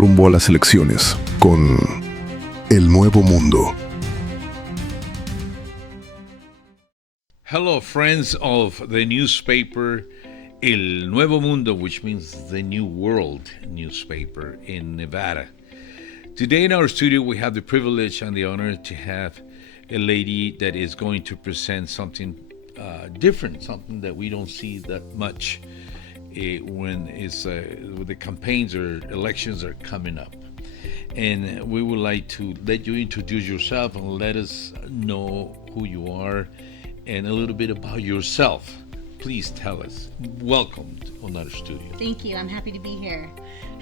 rumbo a las elecciones con El Nuevo Mundo. Hello, friends of the newspaper El Nuevo Mundo, which means the New World newspaper in Nevada. Today in our studio, we have the privilege and the honor to have a lady that is going to present something different, something that we don't see that much when the campaigns or elections are coming up. And we would like to let you introduce yourself and let us know who you are and a little bit about yourself. Please tell us. Welcome on our studio. Thank you. I'm happy to be here.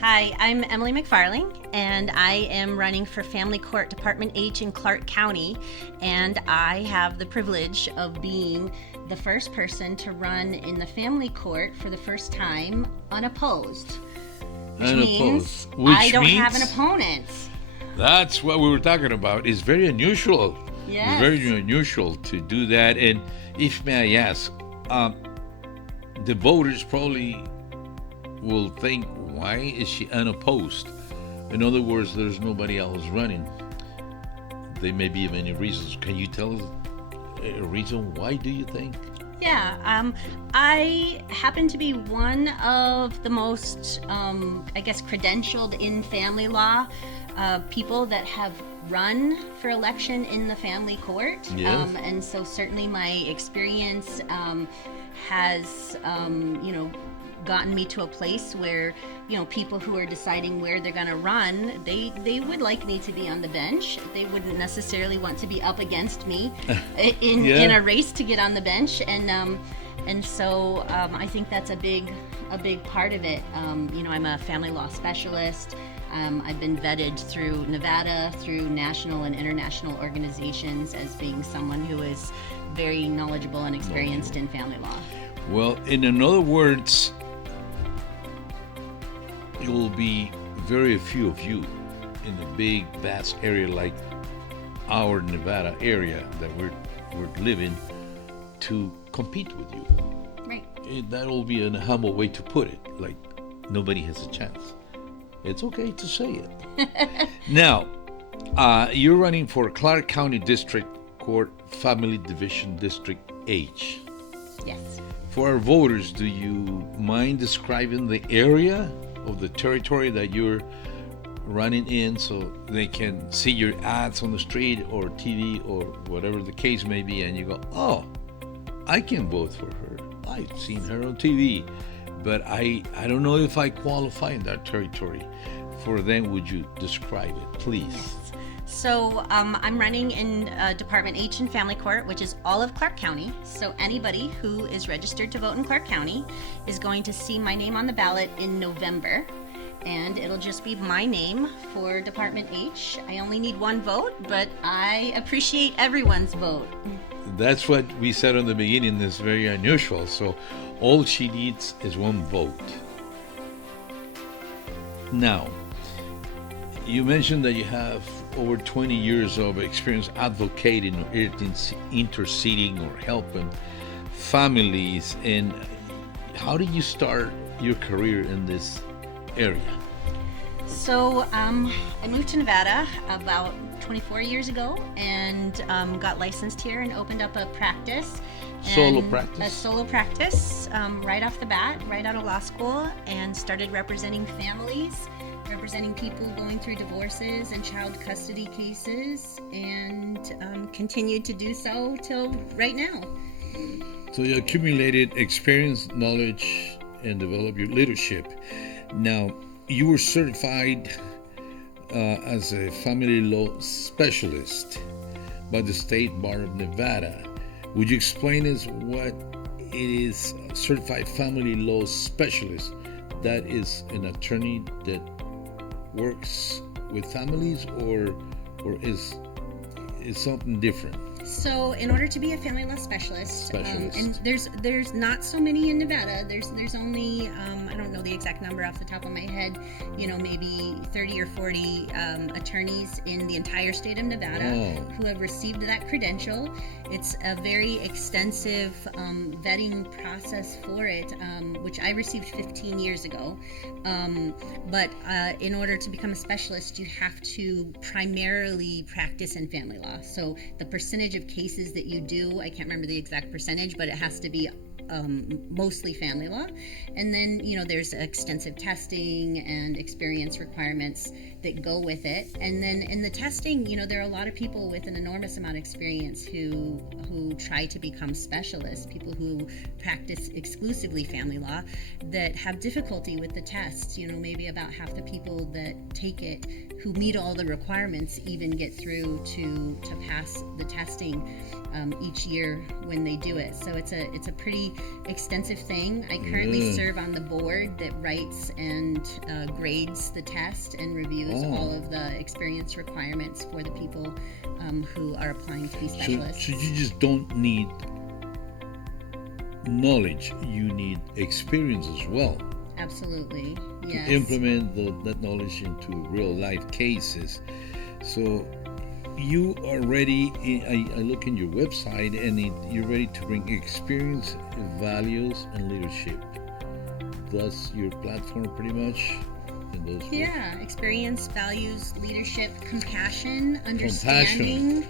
Hi, I'm Emily McFarling, and I am running for Family Court Department H in Clark County, and I have the privilege of being the first person to run in the family court for the first time unopposed. Which means I don't have an opponent. That's what we were talking about. It's very unusual. Yes. It's very unusual to do that. And if may I ask, the voters probably will think, why is she unopposed? In other words, there's nobody else running. There may be many reasons. Can you tell us a reason why, do you think? Yeah, I happen to be one of the most, credentialed in family law people that have run for election in the family court. Yes. And so certainly my experience has, gotten me to a place where, people who are deciding where they're going to run, they would like me to be on the bench. They wouldn't necessarily want to be up against me in a race to get on the bench. And so I think that's a big part of it. I'm a family law specialist. I've been vetted through Nevada, through national and international organizations as being someone who is very knowledgeable and experienced in family law. Well, in other words, it will be very few of you in a big, vast area like our Nevada area that we're living to compete with you. Right. That will be a humble way to put it, like nobody has a chance. It's okay to say it. Now, you're running for Clark County District Court Family Division District H. Yes. For our voters, do you mind describing the area of the territory that you're running in so they can see your ads on the street or TV or whatever the case may be, and you go, oh, I can vote for her. I've seen her on TV, but I don't know if I qualify in that territory. For them, would you describe it, please? Yes. So I'm running in Department H in Family Court, which is all of Clark County. So anybody who is registered to vote in Clark County is going to see my name on the ballot in November. And it'll just be my name for Department H. I only need one vote, but I appreciate everyone's vote. That's what we said in the beginning. That's very unusual. So all she needs is one vote. Now, you mentioned that you have over 20 years of experience advocating or interceding or helping families. And how did you start your career in this area? So I moved to Nevada about 24 years ago and got licensed here and opened up a practice. Solo practice? A solo practice right off the bat, right out of law school, and started representing families, representing people going through divorces and child custody cases, and continued to do so till right now. So you accumulated experience, knowledge, and developed your leadership. Now, you were certified as a family law specialist by the State Bar of Nevada. Would you explain us what it is, a certified family law specialist? That is an attorney that works with families, or is something different? So, in order to be a family law specialist, and there's not so many in Nevada. There's only I don't know the exact number off the top of my head. Maybe 30 or 40 attorneys in the entire state of Nevada who have received that credential. It's a very extensive vetting process for it, which I received 15 years ago. But in order to become a specialist, you have to primarily practice in family law. So the percentage of cases that you do, I can't remember the exact percentage, but it has to be mostly family law. And then, there's extensive testing and experience requirements that go with it. And then in the testing, there are a lot of people with an enormous amount of experience who try to become specialists, people who practice exclusively family law that have difficulty with the tests. Maybe about half the people that take it who meet all the requirements even get through to pass the testing each year when they do it. So it's a pretty extensive thing. I currently serve on the board that writes and grades the test and reviews all of the experience requirements for the people who are applying to be specialists. So you just don't need knowledge, you need experience as well. Absolutely, yes. To implement that knowledge into real life cases. So you are ready, I look in your website and you're ready to bring experience, values, and leadership. That's your platform pretty much? Experience, values, leadership, compassion, understanding.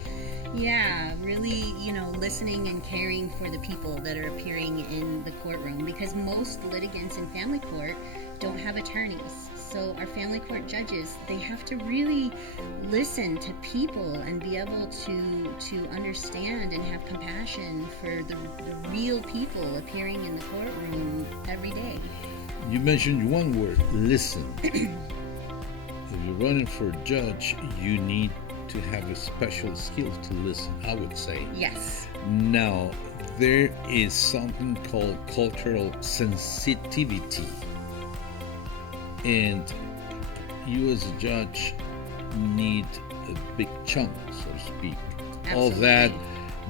Yeah, really, listening and caring for the people that are appearing in the courtroom, because most litigants in family court don't have attorneys. So our family court judges, they have to really listen to people and be able to understand and have compassion for the real people appearing in the courtroom every day. You mentioned one word, listen. If you're running for a judge, you need to have a special skill to listen, I would say. Yes. Now, there is something called cultural sensitivity. And you as a judge need a big chunk, so to speak, Absolutely. of that,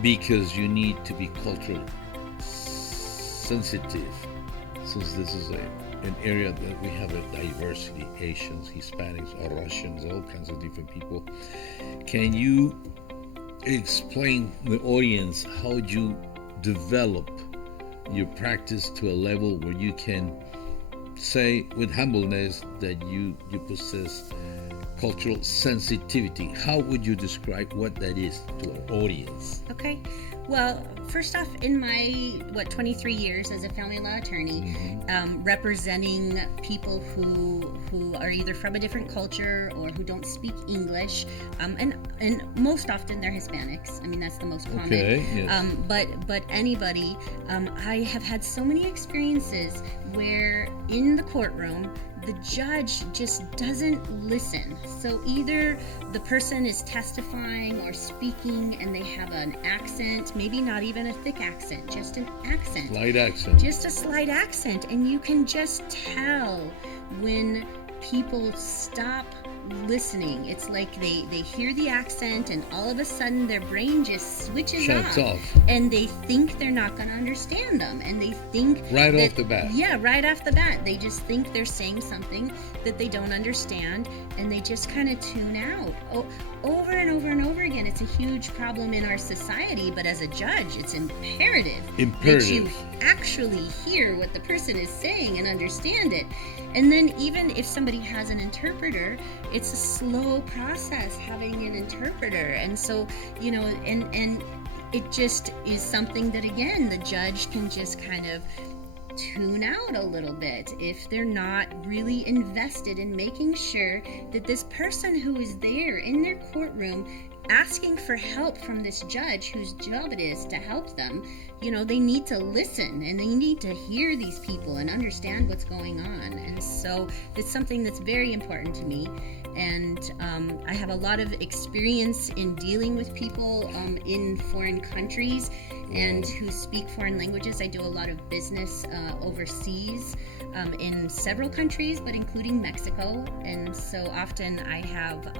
because you need to be culturally sensitive, since this is an area that we have a diversity, Asians, Hispanics, or Russians, all kinds of different people. Can you explain the audience how you develop your practice to a level where you can say with humbleness that you possess cultural sensitivity? How would you describe what that is to our audience? Okay. Well, first off, in my 23 years as a family law attorney, representing people who are either from a different culture or who don't speak English, and most often they're Hispanics. I mean, that's the most common. Okay, yes. But anybody, I have had so many experiences where in the courtroom the judge just doesn't listen. So either the person is testifying or speaking and they have an accent, maybe not even a thick accent, just an accent. Slight accent. Just a slight accent. And you can just tell when people stop listening. It's like they hear the accent and all of a sudden their brain just switches off. And they think they're not going to understand them, and they think off the bat. Yeah, right off the bat. They just think they're saying something that they don't understand, and they just kind of tune out. Over and over and over again. It's a huge problem in our society, but as a judge, it's imperative that you actually hear what the person is saying and understand it. And then even if somebody has an interpreter, it's a slow process having an interpreter. And so, and it just is something that, again, the judge can just kind of tune out a little bit if they're not really invested in making sure that this person who is there in their courtroom asking for help from this judge whose job it is to help them, they need to listen and they need to hear these people and understand what's going on. And so it's something that's very important to me. And I have a lot of experience in dealing with people in foreign countries and who speak foreign languages. I do a lot of business overseas in several countries, but including Mexico. And so often I have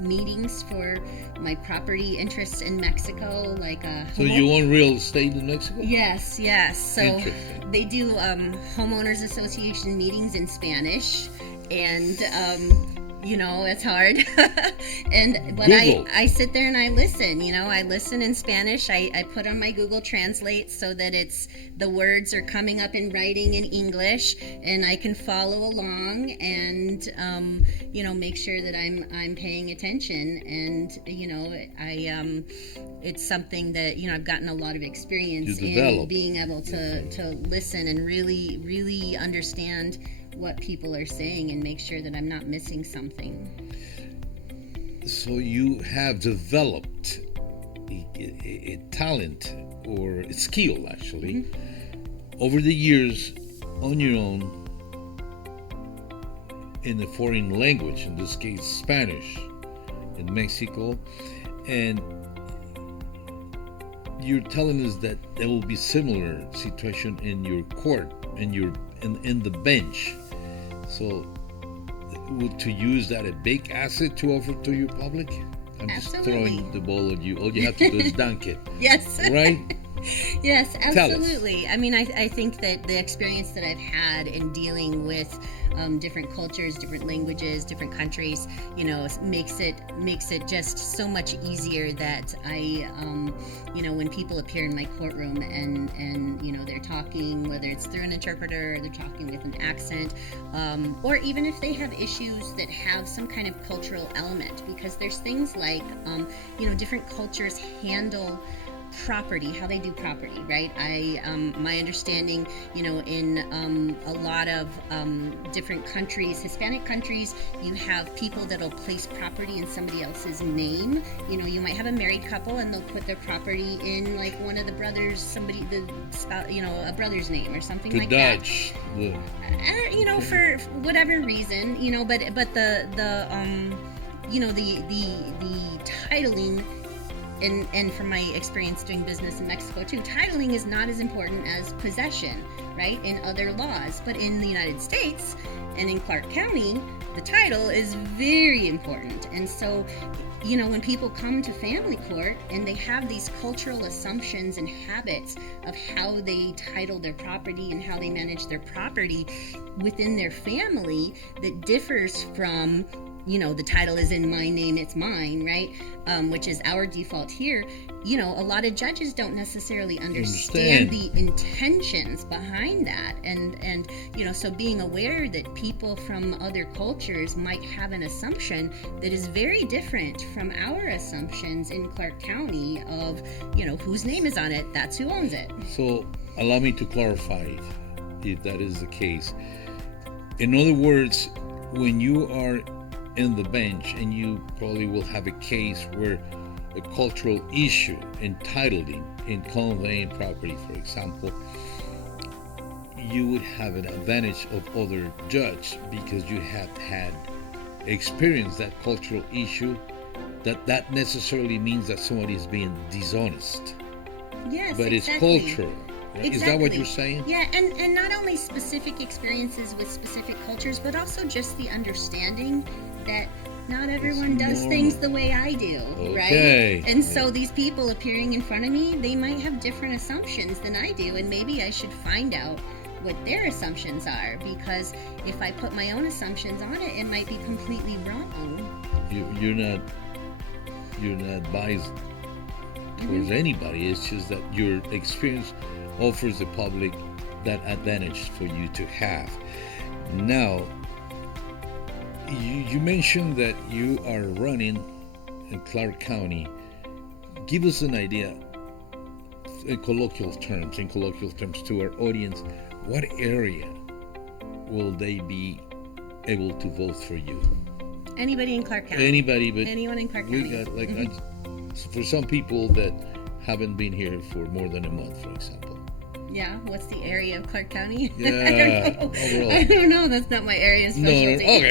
meetings for my property interests in Mexico, like So you own real estate in Mexico? Yes. So Interesting. they do homeowners association meetings in Spanish, and it's hard. But Google. I sit there and I listen. I listen in Spanish. I put on my Google Translate so that the words are coming up in writing in English, and I can follow along and make sure that I'm paying attention. And it's something that I've gotten a lot of experience in being able to listen and really, really understand what people are saying and make sure that I'm not missing something. So you have developed a talent or a skill, actually, over the years on your own in a foreign language, in this case Spanish, in Mexico, and you're telling us that there will be similar situation in your court, in the bench. So to use that a big asset to offer to your public? I'm just throwing the ball at you. All you have to do is dunk it. Yes. Right? Yes, absolutely. I mean, I think that the experience that I've had in dealing with different cultures, different languages, different countries, makes it just so much easier that I, when people appear in my courtroom and they're talking, whether it's through an interpreter or they're talking with an accent, or even if they have issues that have some kind of cultural element, because there's things like, different cultures handle property, how they do property, right? My understanding, in a lot of different countries, Hispanic countries, you have people that'll place property in somebody else's name. You might have a married couple and they'll put their property in like one of the brothers, a brother's name or something like that. For whatever reason, but the titling. And from my experience doing business in Mexico too, titling is not as important as possession, right, in other laws. But in the United States and in Clark County, the title is very important. And so, when people come to family court and they have these cultural assumptions and habits of how they title their property and how they manage their property within their family that differs from the title is in my name, it's mine, right? Which is our default here. A lot of judges don't necessarily understand the intentions behind that. And so being aware that people from other cultures might have an assumption that is very different from our assumptions in Clark County of, whose name is on it, that's who owns it. So allow me to clarify if that is the case. In other words, when you are in the bench and you probably will have a case where a cultural issue in titling, in conveying property, for example, you would have an advantage of other judge because you have had experienced that cultural issue. That necessarily means that somebody is being dishonest. Yes, but exactly. It's cultural. Exactly. Is that what you're saying? Yeah, and not only specific experiences with specific cultures, but also just the understanding that not everyone does things the way I do, right? And so these people appearing in front of me, they might have different assumptions than I do, and maybe I should find out what their assumptions are, because if I put my own assumptions on it, it might be completely wrong. You're not biased towards anybody. It's just that your experience offers the public that advantage for you to have. Now, you mentioned that you are running in Clark County. Give us an idea, in colloquial terms to our audience, what area will they be able to vote for you? Anybody in Clark County. Anyone in Clark County. We got for some people that haven't been here for more than a month, for example. Yeah, what's the area of Clark County? Yeah, I don't know. That's not my area of specialty. No. Okay.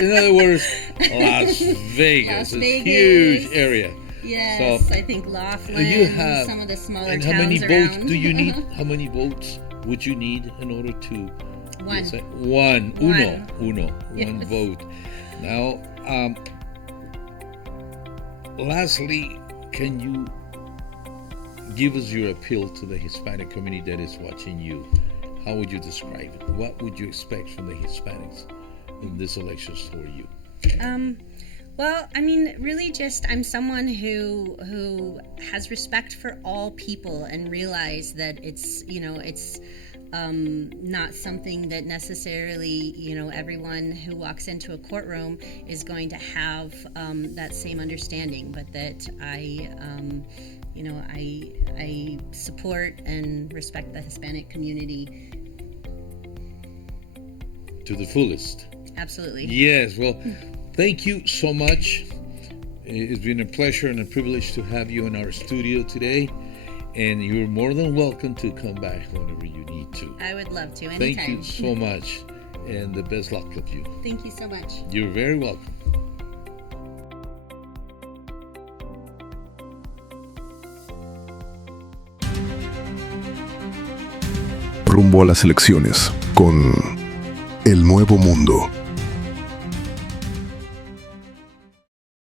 In other words, Las Vegas, a huge area. Yes, so, I think Laughlin, you have, some of the smaller towns around. How many votes do you need? How many votes would you need in order to? One. One. Yes. One vote. Now, lastly, can you give us your appeal to the Hispanic community that is watching you? How would you describe it? What would you expect from the Hispanics in this elections for you? Well, I mean, really just I'm someone who has respect for all people and realize that it's not something that necessarily, everyone who walks into a courtroom is going to have that same understanding, but that I support and respect the Hispanic community to the fullest. Absolutely. Yes, well, thank you so much. It's been a pleasure and a privilege to have you in our studio today. And you're more than welcome to come back whenever you need to. I would love to, anytime. Thank you so much, and the best luck with you. Thank you so much. You're very welcome. Rumbo a las elecciones con El Nuevo Mundo.